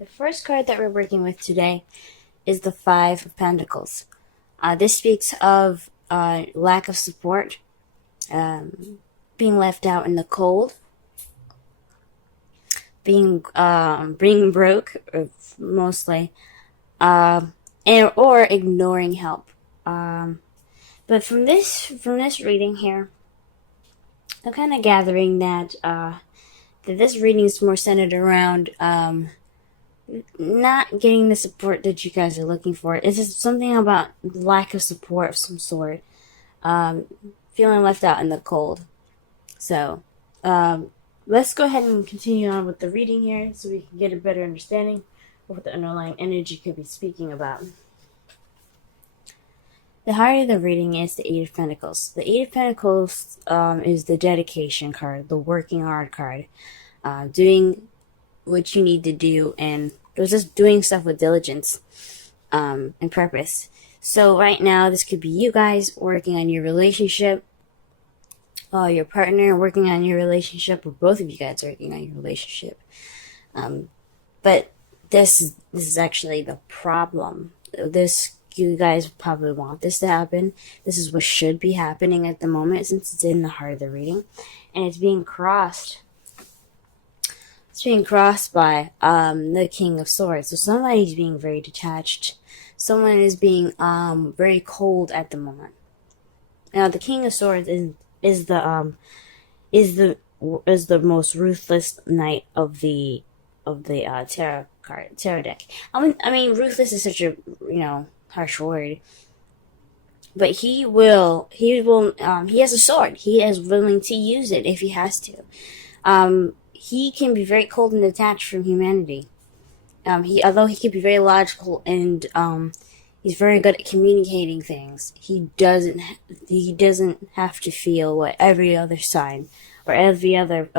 The first card that we're working with today is the Five of Pentacles. This speaks of lack of support, being left out in the cold, being broke, mostly, or ignoring help. But from this reading here, I'm kind of gathering that this reading is more centered around not getting the support that you guys are looking for. It's just something about lack of support of some sort, feeling left out in the cold. So, let's go ahead and continue on with the reading here so we can get a better understanding of what the underlying energy could be speaking about. The heart of the reading is the Eight of Pentacles. The Eight of Pentacles is the dedication card, the working hard card, doing what you need to do, and just doing stuff with diligence and purpose. So right now, this could be you guys working on your relationship, your partner working on your relationship, or both of you guys working on your relationship. But this is actually the problem. You guys probably want this to happen. This is what should be happening at the moment, since it's in the heart of the reading, and it's being crossed. It's being crossed by the King of Swords. So somebody's being very detached. Someone is being very cold at the moment. Now the King of Swords is the most ruthless knight of the tarot deck. I mean, ruthless is such a harsh word, but he has a sword. He is willing to use it if he has to. He can be very cold and detached from humanity. Although he can be very logical and he's very good at communicating things, he doesn't have to feel what every other sign or every other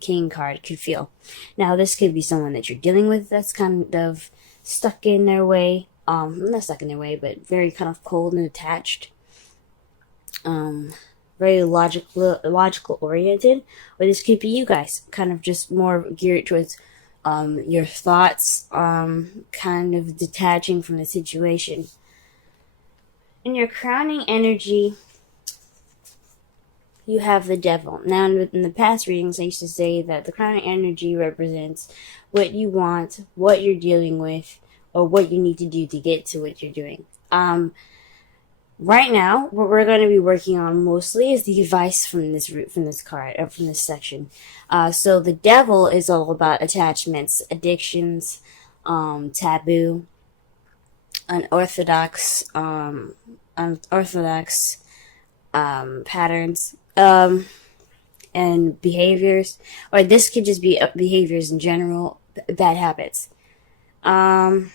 king card could feel. Now, this could be someone that you're dealing with that's kind of stuck in their way. Not stuck in their way, but very kind of cold and attached. Very logical oriented. Or this could be you guys, kind of just more geared towards your thoughts, kind of detaching from the situation. In your crowning energy, you have the Devil. Now, in the past readings, I used to say that the crowning energy represents what you want, what you're dealing with, or what you need to do to get to what you're doing. Right now, what we're going to be working on mostly is the advice from this card, or from this section. So the Devil is all about attachments, addictions, taboo, unorthodox patterns, and behaviors, or this could just be behaviors in general, bad habits. I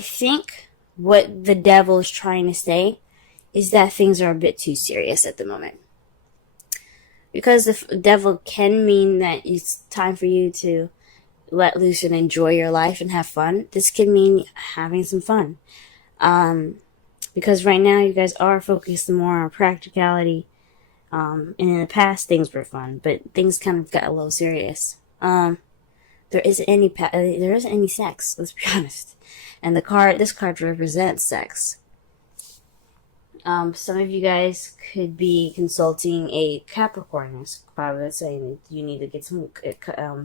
think what the Devil is trying to say is that things are a bit too serious at the moment. Because the Devil can mean that it's time for you to let loose and enjoy your life and have fun. This can mean having some fun. Because right now you guys are focused more on practicality. And in the past things were fun, but things kind of got a little serious. There isn't any sex, let's be honest. And this card represents sex. Some of you guys could be consulting a Capricorn. It's probably saying that you need to get some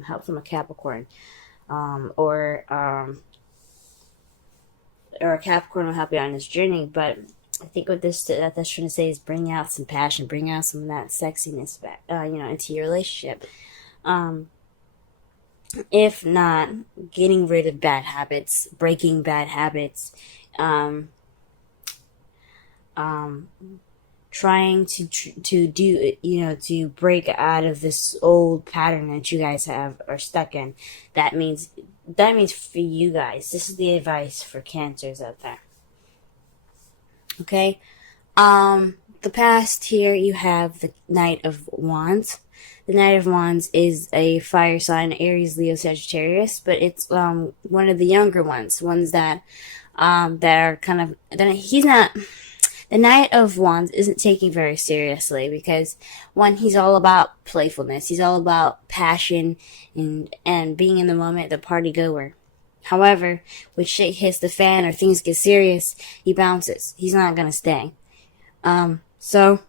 help from a Capricorn, or a Capricorn will help you on this journey. But I think what that's trying to say is bring out some passion, bring out some of that sexiness back, into your relationship. If not, getting rid of bad habits, breaking bad habits, trying to do, to break out of this old pattern that you guys are stuck in. That means for you guys. This is the advice for Cancers out there. Okay? The past here, you have the Knight of Wands. The Knight of Wands is a fire sign, Aries, Leo, Sagittarius, but it's one of the younger ones that are kind of, he's not, The Knight of Wands isn't taken very seriously because, one, he's all about playfulness. He's all about passion and being in the moment, the party goer. However, when shit hits the fan or things get serious, he bounces. He's not gonna stay. So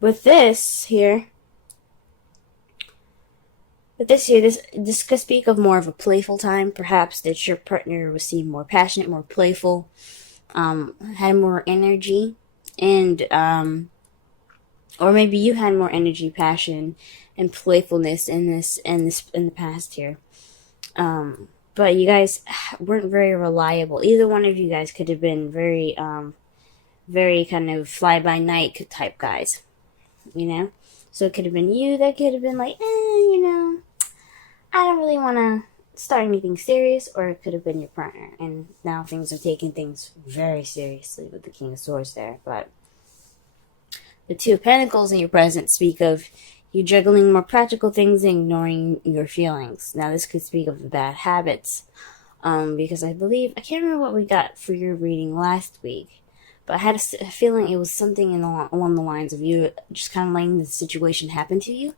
with this here, this could speak of more of a playful time. Perhaps that your partner was seen more passionate, more playful, had more energy, and or maybe you had more energy, passion, and playfulness in the past here. But you guys weren't very reliable. Either one of you guys could have been very kind of fly-by-night type guys, you know? So it could have been you that could have been like, I don't really want to start anything serious, or it could have been your partner. And now things are taking things very seriously with the King of Swords there. But the Two of Pentacles in your present speak of you juggling more practical things and ignoring your feelings. Now, this could speak of the bad habits. Because I can't remember what we got for your reading last week, but I had a feeling it was something along the lines of you just kind of letting the situation happen to you.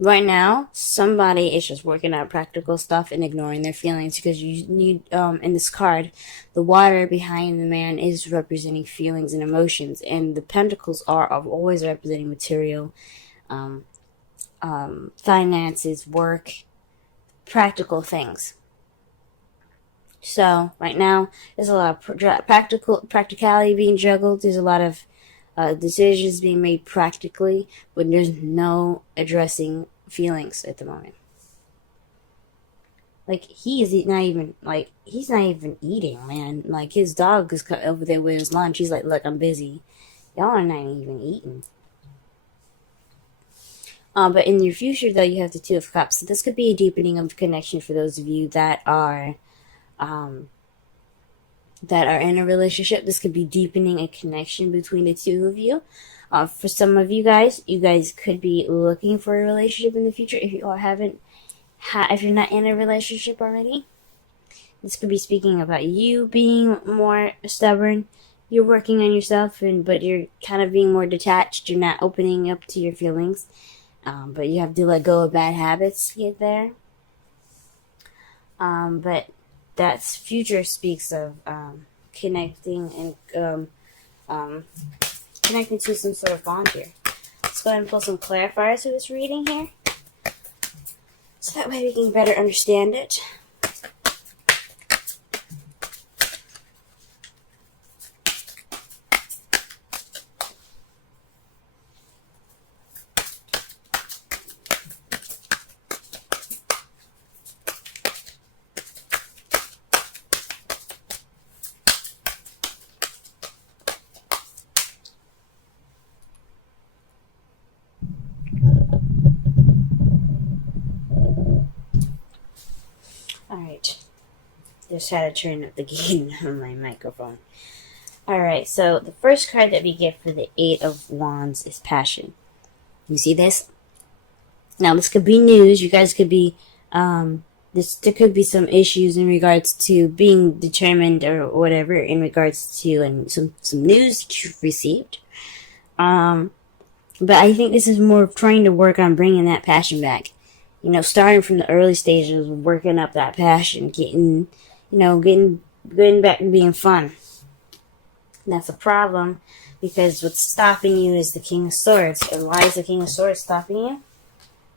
Right now, somebody is just working out practical stuff and ignoring their feelings because you need, in this card, the water behind the man is representing feelings and emotions, and the pentacles are always representing material, finances, work, practical things. So, right now, there's a lot of practicality being juggled. There's a lot of decisions being made practically, but there's no addressing feelings at the moment. Like, he's not even eating, man. Like, his dog is over there with his lunch. He's like, look, I'm busy. Y'all are not even eating. But in your future, though, you have the Two of Cups. So this could be a deepening of connection for those of you that are in a relationship. This could be deepening a connection between the two of you. For some of you guys could be looking for a relationship in the future. If you haven't, if you're not in a relationship already, this could be speaking about you being more stubborn. You're working on yourself, but you're kind of being more detached. You're not opening up to your feelings, but you have to let go of bad habits to get there. But that's future speaks of connecting and connecting to some sort of bond here. Let's go ahead and pull some clarifiers for this reading here, so that way we can better understand it. Alright, just had to turn up the gain on my microphone. Alright, so the first card that we get for the Eight of Wands is Passion. You see this? Now, this could be news. You guys could be, there could be some issues in regards to being determined or whatever in regards to and some news that you've received. But I think this is more of trying to work on bringing that passion back. You know, starting from the early stages of working up that passion, getting back to being fun. And that's a problem, because what's stopping you is the King of Swords. And why is the King of Swords stopping you?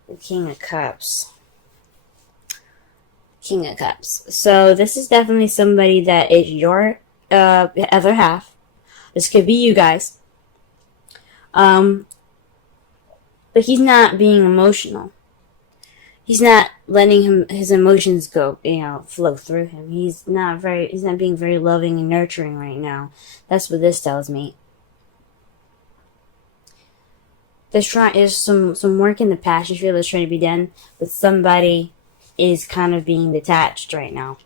The King of Cups. King of Cups. So this is definitely somebody that is your other half. This could be you guys. But he's not being emotional. He's not letting his emotions go, flow through him. He's not being very loving and nurturing right now. That's what this tells me. There's some work in the passion field that's trying to be done, but somebody is kind of being detached right now.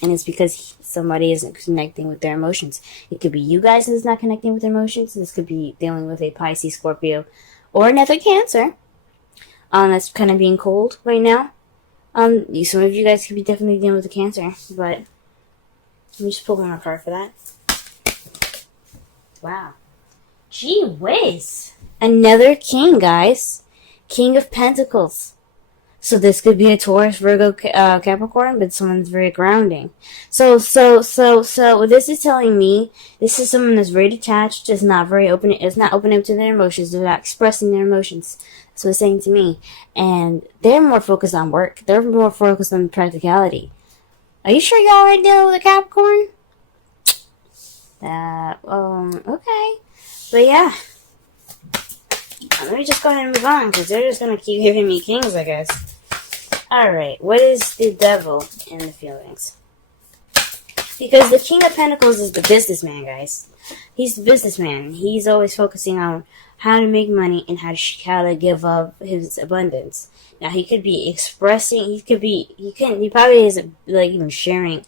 And it's because somebody isn't connecting with their emotions. It could be you guys who's not connecting with their emotions. This could be dealing with a Pisces, Scorpio, or another Cancer. That's kind of being cold right now. Some of you guys could be definitely dealing with the Cancer, but let me just pull one more card for that. Wow. Gee whiz. Another king, guys. King of Pentacles. So this could be a Taurus, Virgo, Capricorn, but someone's very grounding. So what this is telling me, this is someone that's very detached, is not very open, is not open up to their emotions, they're not expressing their emotions. That's what it's saying to me. And they're more focused on work. They're more focused on practicality. Are you sure y'all already dealing with a Capricorn? Okay. But yeah. Let me just go ahead and move on, because they're just going to keep giving me kings, I guess. Alright, what is the devil in the feelings? Because the King of Pentacles is the businessman, guys. He's the businessman. He's always focusing on how to make money and how to give up his abundance. Now, he could be expressing, he probably isn't, like, even sharing,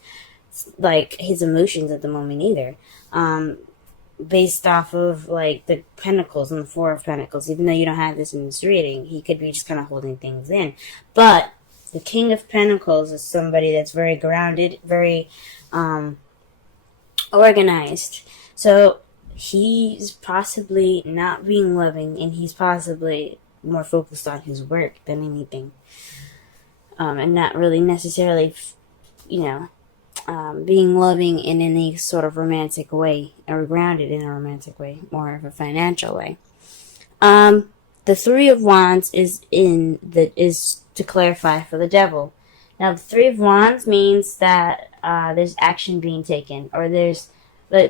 like, his emotions at the moment either. Based off of, like, the Pentacles and the Four of Pentacles. Even though you don't have this in this reading, he could be just kind of holding things in. But the King of Pentacles is somebody that's very grounded, very organized. So he's possibly not being loving, and he's possibly more focused on his work than anything. And not really necessarily, being loving in any sort of romantic way, or grounded in a romantic way, more of a financial way. The Three of Wands is to clarify for the devil. Now, the Three of Wands means that there's action being taken, or there's a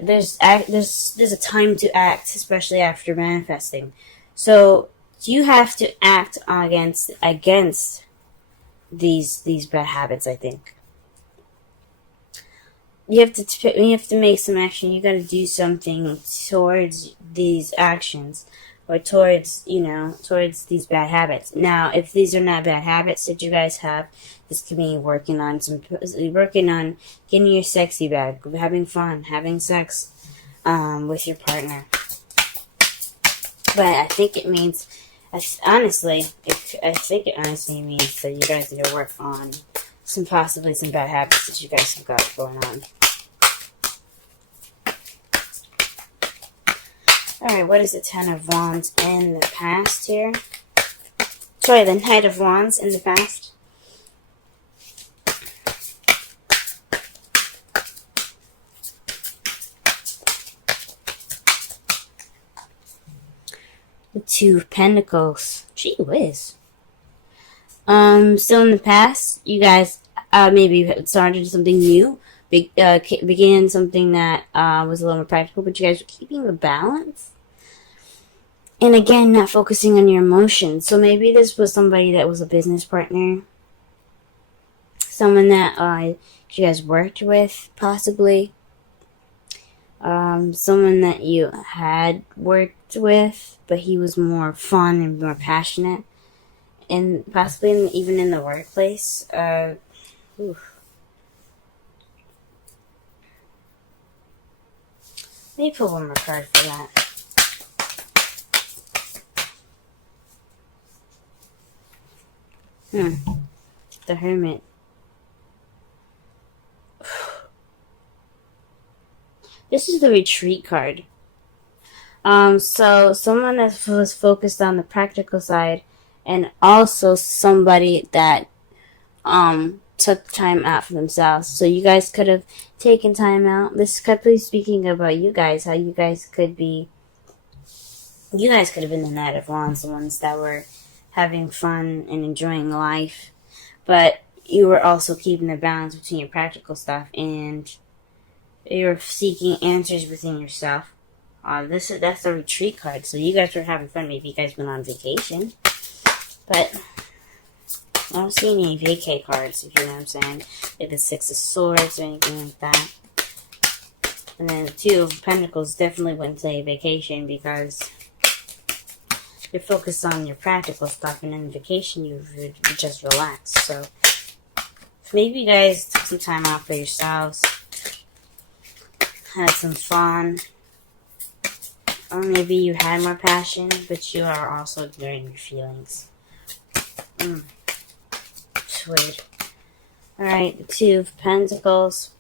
time to act, especially after manifesting. So you have to act against these bad habits, I think. You have to make some action. You got to do something towards these actions, or towards these bad habits. Now, if these are not bad habits that you guys have, this could be working on getting your sexy back, having fun, having sex with your partner. But I think it means, honestly means that you guys need to work on possibly some bad habits that you guys have got going on. Alright, what is the Ten of Wands in the past here? Sorry, the Knight of Wands in the past. The Two of Pentacles. Gee whiz. So in the past, you guys maybe started something new, began something that was a little more practical, but you guys were keeping the balance. And again, not focusing on your emotions. So maybe this was somebody that was a business partner, someone that you guys worked with, possibly. Someone that you had worked with, but he was more fun and more passionate. And possibly even in the workplace. Let me pull one more card for that. The Hermit. This is the Retreat card. So someone that was focused on the practical side, and also somebody that took time out for themselves. So you guys could have taken time out. This could be speaking about you guys, how you guys could have been the Knight of Wands, the ones that were having fun and enjoying life, but you were also keeping the balance between your practical stuff, and you're seeking answers within yourself. That's the Retreat card. So you guys were having fun. Maybe you guys went on vacation, but I don't see any vacay cards, if you know what I'm saying. Like the Six of Swords or anything like that. And then the Two of Pentacles definitely wouldn't say vacation, because you're focused on your practical stuff, and in vacation you just relax. So maybe you guys took some time out for yourselves, had some fun, or maybe you had more passion, but you are also ignoring your feelings. Sweet. Alright, the Two of Pentacles.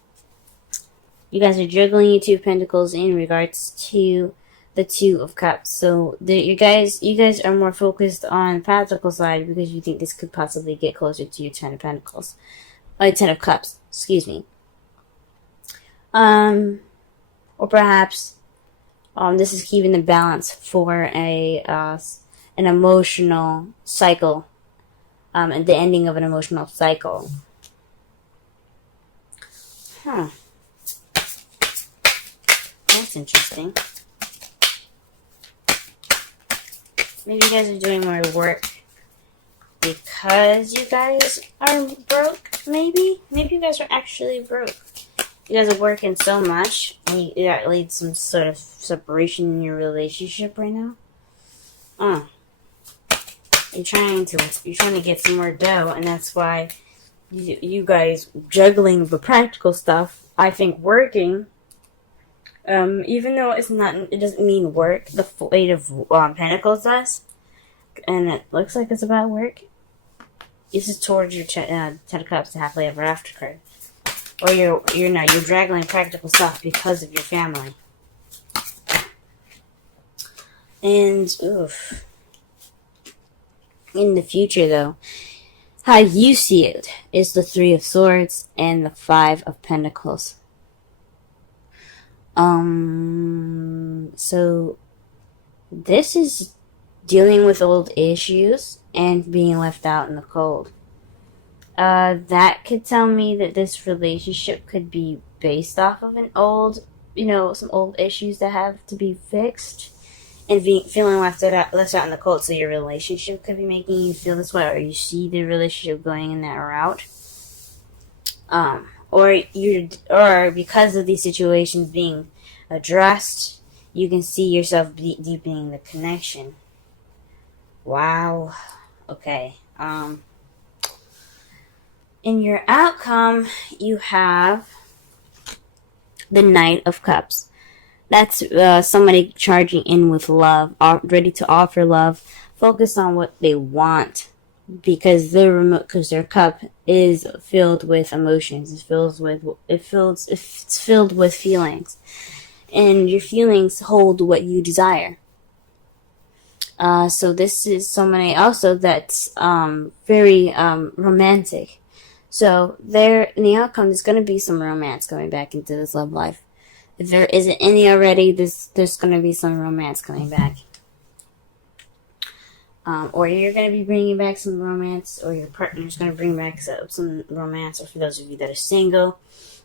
You guys are juggling your Two of Pentacles in regards to the Two of Cups. So you guys are more focused on the practical side because you think this could possibly get closer to your Ten of Pentacles. Ten of Cups, excuse me. Or perhaps this is keeping the balance for an emotional cycle, at the ending of an emotional cycle. That's interesting. Maybe you guys are doing more work because you guys are broke, maybe? Maybe you guys are actually broke. You guys are working so much, and that leads some sort of separation in your relationship right now. You're trying to get some more dough, and that's why you guys juggling the practical stuff. I think working, even though it doesn't mean work. The Eight of Pentacles does, and it looks like it's about work. This is towards your Ten of Cups, the Happily Ever After card. Or you're juggling practical stuff because of your family. And in the future, though, how you see it is the Three of Swords and the Five of Pentacles. So this is dealing with old issues and being left out in the cold. That could tell me that this relationship could be based off of some old issues that have to be fixed, and feeling left out in the cold. So your relationship could be making you feel this way, or you see the relationship going in that route. Or because of these situations being addressed, you can see yourself deepening the connection. Wow. Okay. In your outcome, you have the Knight of Cups. That's somebody charging in with love, ready to offer love, focus on what they want, because their cup is filled with emotions. It's filled with feelings, and your feelings hold what you desire. So this is somebody also that's very romantic. So there, in the outcome, there's going to be some romance coming back into this love life. If there isn't any already, there's going to be some romance coming back. Or you're going to be bringing back some romance, or your partner's going to bring back some romance. Or for those of you that are single,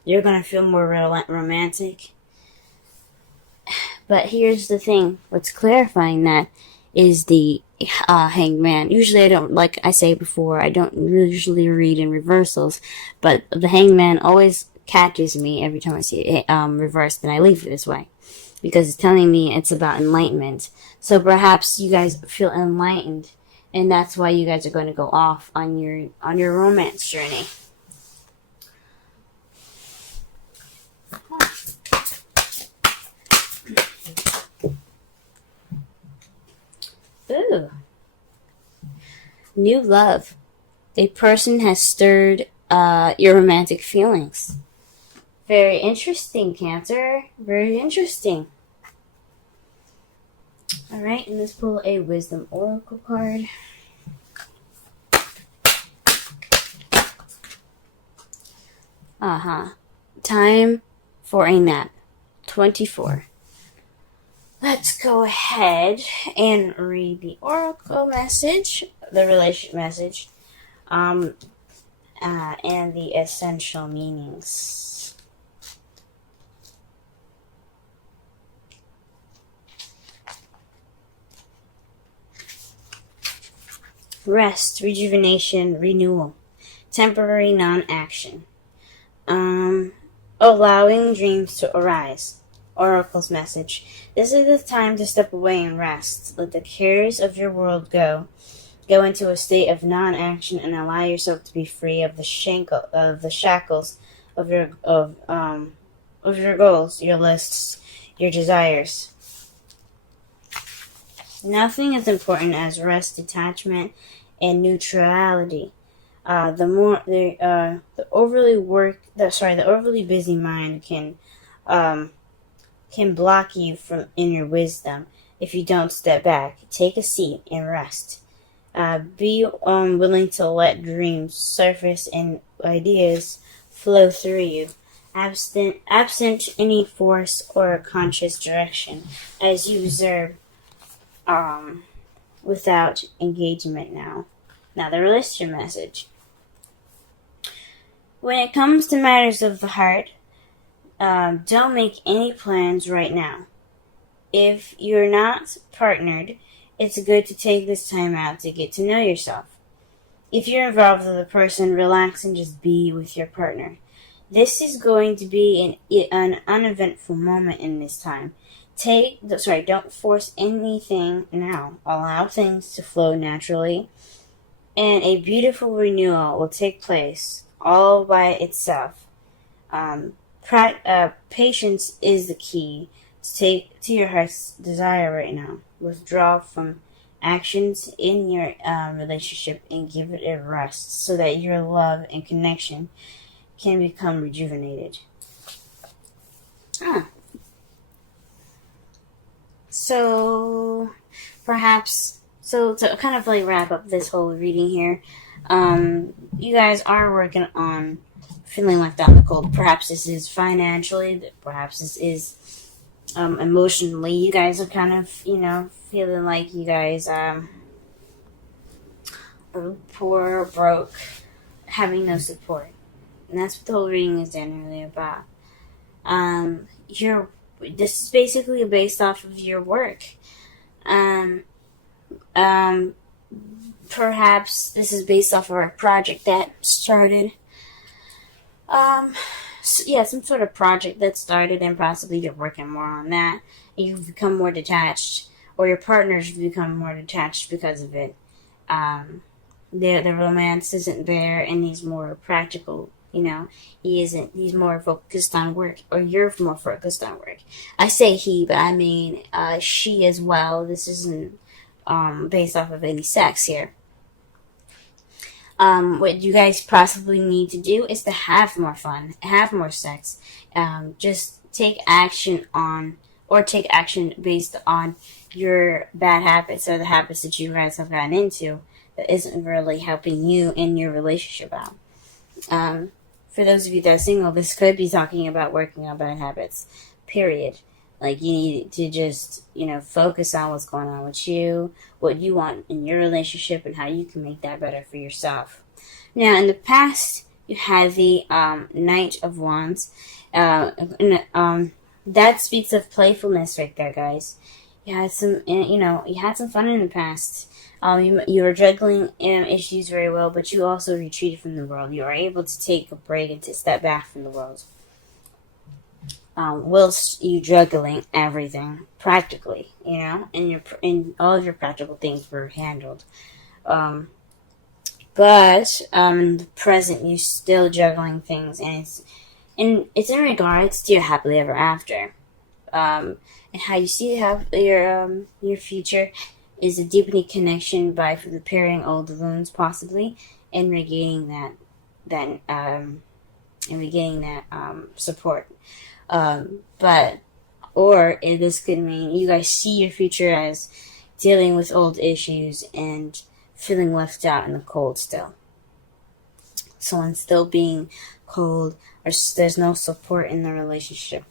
you're going to feel more romantic. But here's the thing. What's clarifying that is the Hanged Man. Usually I don't, like I say before, I don't usually read in reversals, but the Hanged Man always catches me every time I see it reversed, and I leave it this way because it's telling me it's about enlightenment. So perhaps you guys feel enlightened, and that's why you guys are going to go off on your romance journey. Ooh. New love. A person has stirred your romantic feelings. Very interesting, Cancer. Very interesting. Alright, and let's pull a Wisdom Oracle card. Time for a nap. 24. Let's go ahead and read the Oracle message, the relationship message, and the essential meanings. Rest, rejuvenation, renewal, temporary non-action, allowing dreams to arise. Oracle's message. This is the time to step away and rest. Let the cares of your world go. Go into a state of non-action and allow yourself to be free of the shackles of your goals, your lists, your desires. Nothing is important as rest, detachment, and neutrality. The overly busy mind can can block you from inner wisdom if you don't step back, take a seat, and rest. Be willing to let dreams surface and ideas flow through you, absent any force or conscious direction, as you observe without engagement now. Now, the relationship message. When it comes to matters of the heart, don't make any plans right now. If you're not partnered, it's good to take this time out to get to know yourself. If you're involved with a person, relax and just be with your partner. This is going to be an uneventful moment in this time. Don't force anything now. Allow things to flow naturally, and a beautiful renewal will take place all by itself. Patience is the key to your heart's desire right now. Withdraw from actions in your relationship and give it a rest so that your love and connection can become rejuvenated. So to kind of like wrap up this whole reading here, you guys are working on feeling left out in the cold. Perhaps this is financially, perhaps this is emotionally. You guys are kind of, feeling like you guys are poor, broke, having no support. And that's what the whole reading is generally about. This is basically based off of your work. Perhaps this is based off of a project that started. Some sort of project that started, and possibly you're working more on that. And you've become more detached, or your partner's become more detached because of it. The romance isn't there, and he's more practical. He's more focused on work, or you're more focused on work. I say he, but I mean she as well. This isn't based off of any sex here. What you guys possibly need to do is to have more fun, have more sex. Just take action based on your bad habits or the habits that you guys have gotten into that isn't really helping you in your relationship out. For those of you that are single, this could be talking about working on bad habits, period. Like, you need to just, focus on what's going on with you, what you want in your relationship, and how you can make that better for yourself. Now, in the past, you had the Knight of Wands. That speaks of playfulness right there, guys. You had some fun in the past. You were juggling issues very well, but you also retreated from the world. You were able to take a break and to step back from the world. Whilst you juggling everything practically, and all of your practical things were handled. But in the present, you're still juggling things, and it's in regards to your happily ever after, and how you see your future is a deepening connection by repairing old wounds, possibly, and regaining that support. This could mean you guys see your future as dealing with old issues and feeling left out in the cold still. Someone still being cold, or there's no support in the relationship.